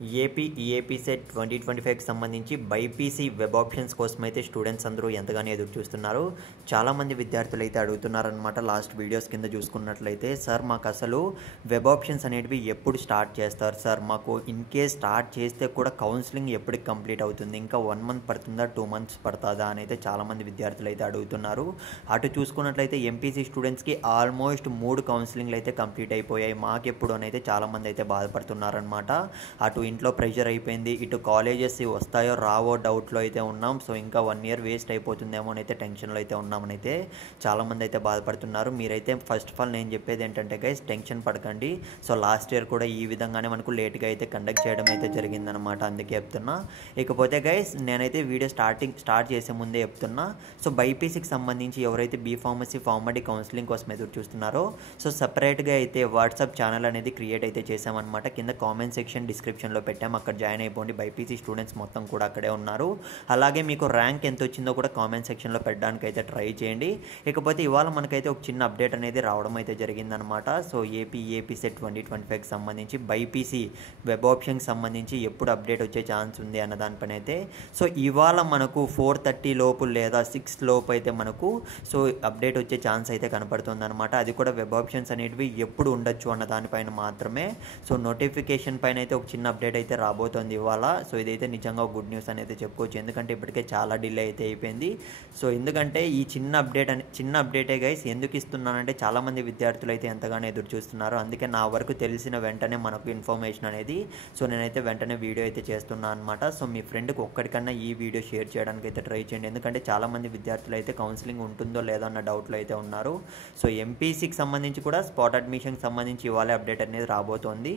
AP set 2025కి సంబంధించి BiPC web options కోసం అయితే స్టూడెంట్స్ అందరూ ఎంతగానో ఎదురు చూస్తున్నారు. చాలామంది విద్యార్థులు అయితే అడుగుతున్నారనమాట. లాస్ట్ వీడియోస్ కింద చూసుకున్నట్లయితే, సార్ మాకు అసలు వెబ్ ఆప్షన్స్ అనేటివి ఎప్పుడు స్టార్ట్ చేస్తారు సార్, మాకు ఇన్ కేస్ స్టార్ట్ చేస్తే కూడా కౌన్సిలింగ్ ఎప్పటికి కంప్లీట్ అవుతుంది, ఇంకా 1 మంత్ పడుతుందా 2 మంత్స్ పడుతుందా అని అయితే చాలామంది విద్యార్థులు అయితే అడుగుతున్నారు. అటు చూసుకున్నట్లయితే ఎంపీసీ స్టూడెంట్స్కి ఆల్మోస్ట్ 3 కౌన్సిలింగ్లు అయితే కంప్లీట్ అయిపోయాయి. మాకెప్పుడు అని అయితే చాలామంది అయితే బాధపడుతున్నారనమాట. అటు ఇంట్లో ప్రెషర్ అయిపోయింది, ఇటు కాలేజెస్ వస్తాయో రావో డౌట్లో అయితే ఉన్నాం. సో ఇంకా 1 ఇయర్ వేస్ట్ అయిపోతుందేమో అని అయితే టెన్షన్లో అయితే ఉన్నామని అయితే చాలామంది అయితే బాధపడుతున్నారు. మీరైతే ఫస్ట్ ఆఫ్ ఆల్ నేను చెప్పేది ఏంటంటే గైస్, టెన్షన్ పడకండి. సో లాస్ట్ ఇయర్ కూడా ఈ విధంగానే మనకు లేట్గా అయితే కండక్ట్ చేయడం అయితే జరిగిందనమాట, అందుకే చెప్తున్నా. ఇకపోతే గైస్, నేనైతే వీడియో స్టార్ట్ చేసే ముందే చెప్తున్నా. సో బైపీసీకి సంబంధించి ఎవరైతే బీఫార్మసీ ఫార్మడీ కౌన్సిలింగ్ కోసం ఎదురు చూస్తున్నారో, సో సపరేట్గా అయితే వాట్సాప్ ఛానల్ అనేది క్రియేట్ అయితే చేసామన్నమాట. కింద కామెంట్ సెక్షన్ డిస్క్రిప్షన్లో పెట్టాం, అక్కడ జాయిన్ అయిపోండి. బైపీసీ స్టూడెంట్స్ మొత్తం కూడా అక్కడే ఉన్నారు. అలాగే మీకు ర్యాంక్ ఎంత వచ్చిందో కూడా కామెంట్ సెక్షన్లో పెట్టడానికి అయితే ట్రై చేయండి. ఇకపోతే ఇవాళ మనకైతే ఒక చిన్న అప్డేట్ అనేది రావడం అయితే జరిగిందనమాట. సో ఏపీ సెట్ 2025కి సంబంధించి బైపీసీ వెబ్ ఆప్షన్కి సంబంధించి ఎప్పుడు అప్డేట్ వచ్చే ఛాన్స్ ఉంది అన్న దానిపైన అయితే, సో ఇవాళ మనకు 4:30 లోపు లేదా 6 లోపు అయితే మనకు సో అప్డేట్ వచ్చే ఛాన్స్ అయితే కనపడుతుంది అనమాట. అది కూడా వెబ్ ఆప్షన్స్ అనేటివి ఎప్పుడు ఉండొచ్చు అన్న దానిపైన మాత్రమే. సో నోటిఫికేషన్ పైన అయితే ఒక చిన్న అప్డేట్ అయితే రాబోతోంది ఇవాళ. సో ఇదైతే నిజంగా గుడ్ న్యూస్ అనేది చెప్పుకోవచ్చు, ఎందుకంటే ఇప్పటికే చాలా డిలే అయితే అయిపోయింది. సో ఎందుకంటే ఈ చిన్న అప్డేటే గైస్ ఎందుకు ఇస్తున్నానంటే, చాలామంది విద్యార్థులు అయితే ఎంతగానో ఎదురు చూస్తున్నారు. అందుకే నా వరకు తెలిసిన వెంటనే మనకు ఇన్ఫర్మేషన్ అనేది సో నేనైతే వెంటనే వీడియో అయితే చేస్తున్నాను అనమాట. సో మీ ఫ్రెండ్కి ఒక్కడికన్నా ఈ వీడియో షేర్ చేయడానికి అయితే ట్రై చేయండి, ఎందుకంటే చాలామంది విద్యార్థులు అయితే కౌన్సిలింగ్ ఉంటుందో లేదో అన్న డౌట్లో అయితే ఉన్నారు. సో ఎంపీసీకి సంబంధించి కూడా స్పాట్ అడ్మిషన్కి సంబంధించి ఇవాళ అప్డేట్ అనేది రాబోతోంది.